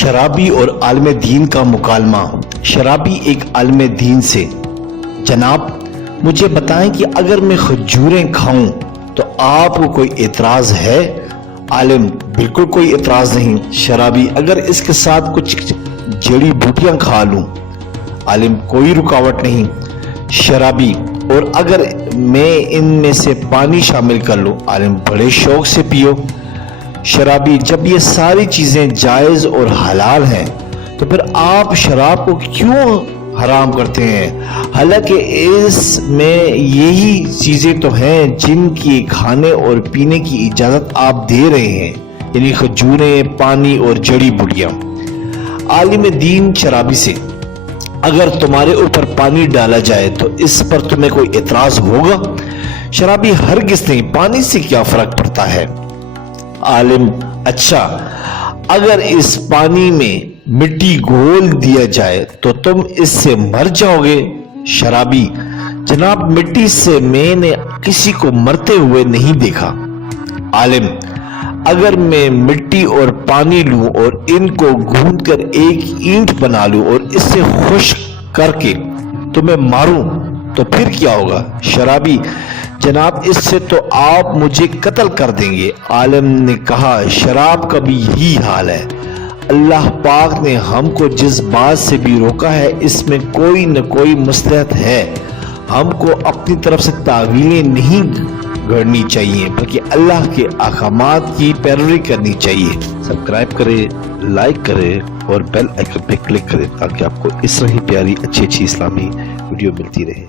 شرابی اور عالم دین کا مکالمہ۔ شرابی ایک عالم دین سے: جناب مجھے بتائیں کہ اگر میں کھجوریں کھاؤں تو آپ کو کوئی اعتراض ہے؟ عالم: بالکل کوئی اعتراض نہیں۔ شرابی: اگر اس کے ساتھ کچھ جڑی بوٹیاں کھا لوں؟ عالم: کوئی رکاوٹ نہیں۔ شرابی: اور اگر میں ان میں سے پانی شامل کر لوں؟ عالم: بڑے شوق سے پیو۔ شرابی: جب یہ ساری چیزیں جائز اور حلال ہیں تو پھر آپ شراب کو کیوں حرام کرتے ہیں؟ حالانکہ اس میں یہی چیزیں تو ہیں جن کی کھانے اور پینے کی اجازت آپ دے رہے ہیں، یعنی کھجوریں، پانی اور جڑی بوٹیاں۔ عالم دین شرابی سے: اگر تمہارے اوپر پانی ڈالا جائے تو اس پر تمہیں کوئی اعتراض ہوگا؟ شرابی: ہرگز نہیں، پانی سے کیا فرق پڑتا ہے؟ عالم: اچھا، اگر اس پانی میں مٹی گھول دیا جائے تو تم اس سے مر جاؤ گے؟ شرابی: جناب مٹی سے میں نے کسی کو مرتے ہوئے نہیں دیکھا۔ عالم: اگر میں مٹی اور پانی لوں اور ان کو گوندھ کر ایک اینٹ بنا لوں اور اس سے خشک کر کے تمہیں ماروں تو پھر کیا ہوگا؟ شرابی: جناب اس سے تو آپ مجھے قتل کر دیں گے۔ عالم نے کہا: شراب کا بھی یہی حال ہے۔ اللہ پاک نے ہم کو جس بات سے بھی روکا ہے اس میں کوئی نہ کوئی مصلحت ہے۔ ہم کو اپنی طرف سے تعویلیں نہیں گھڑنی چاہیے بلکہ اللہ کے احکامات کی پیروی کرنی چاہیے۔ سبسکرائب کریں، لائک کریں اور بیل آئیکن پہ کلک کریں تاکہ آپ کو اس طرح ہی پیاری اچھی اسلامی ویڈیو ملتی رہے۔